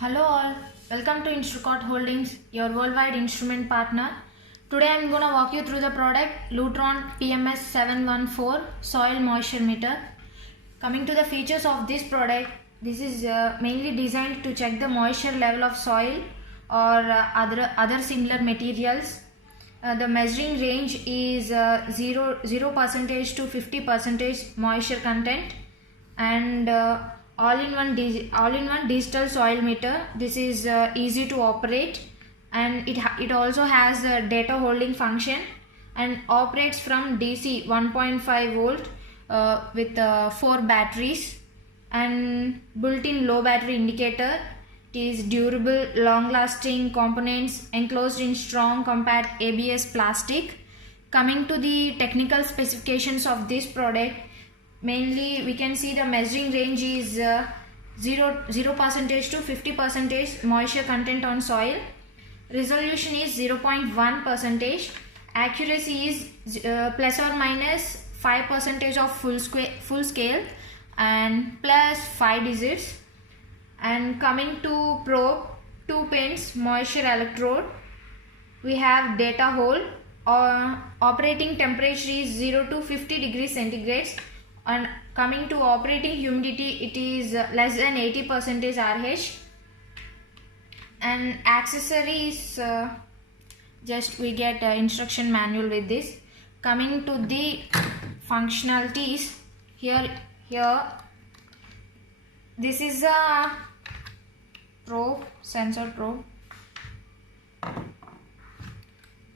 Hello all, welcome to Instrucort Holdings, your worldwide instrument partner. Today I am going to walk you through the product Lutron PMS 714 Soil Moisture Meter. Coming to the features of this product, this is mainly designed to check the moisture level of soil or other similar materials. The measuring range is 0% to 50% moisture content, and all-in-one digital soil meter. This is easy to operate, and it also has a data holding function and operates from DC 1.5 volt with 4 batteries and built-in low battery indicator. It is durable, long-lasting components enclosed in strong compact ABS plastic. Coming to the technical specifications of this product, mainly we can see the measuring range is 0% to 50% moisture content on soil. Resolution is 0.1%. Accuracy is plus or minus 5% of full scale and plus 5 digits. And coming to probe, 2 pins moisture electrode. We have data hole. Operating temperature is 0 to 50 degrees centigrade. And coming to operating humidity, it is less than 80% RH. And accessories, just we get instruction manual with this. Coming to the functionalities, here this is a probe, sensor probe.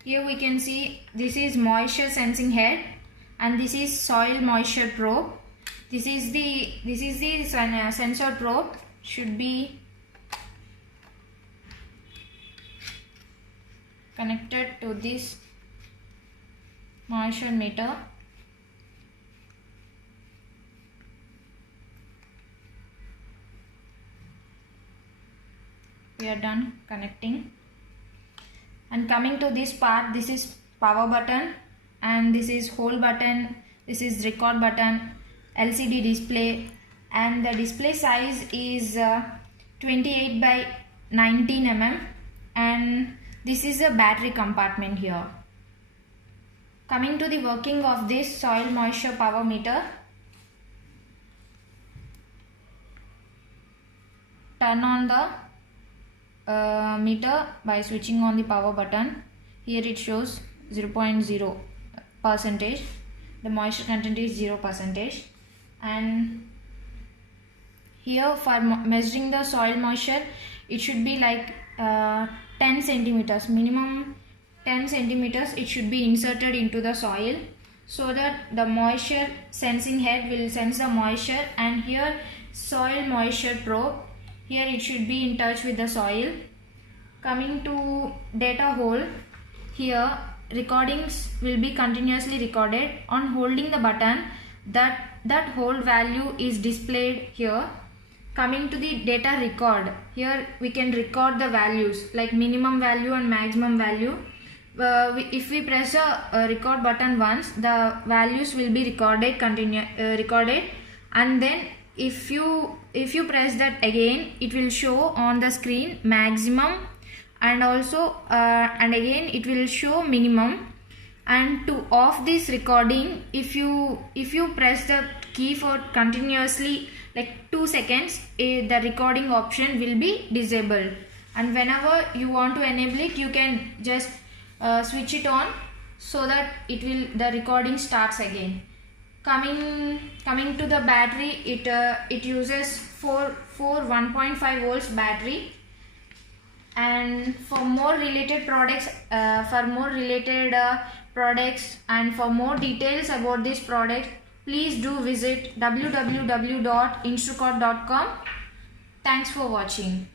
Here we can see this is moisture sensing head, and this is soil moisture probe. This is the sensor probe. Should be connected to this moisture meter. We are done connecting. And coming to this part, this is power button, and this is hold button, this is record button, LCD display, and the display size is 28 by 19 mm, and this is a battery compartment here. Coming to the working of this soil moisture power meter, turn on the meter by switching on the power button. Here it shows 0.0%. The moisture content is 0%. And here for measuring the soil moisture, it should be like 10 centimeters, minimum 10 centimeters it should be inserted into the soil, so that the moisture sensing head will sense the moisture. And here soil moisture probe, here it should be in touch with the soil. Coming to data hole, here recordings will be continuously recorded. On holding the button, that hold value is displayed here. Coming to the data record, here we can record the values like minimum value and maximum value. If we press the record button once, the values will be recorded, and then if you press that again, it will show on the screen maximum, and also and again it will show minimum. And to off this recording, if you press the key for continuously like 2 seconds, the recording option will be disabled, and whenever you want to enable it, you can just switch it on, so that the recording starts again. Coming to the battery, it uses 4 1.5 volts battery. And for more related products, and for more details about this product, please do visit www.instrucort.com. Thanks for watching.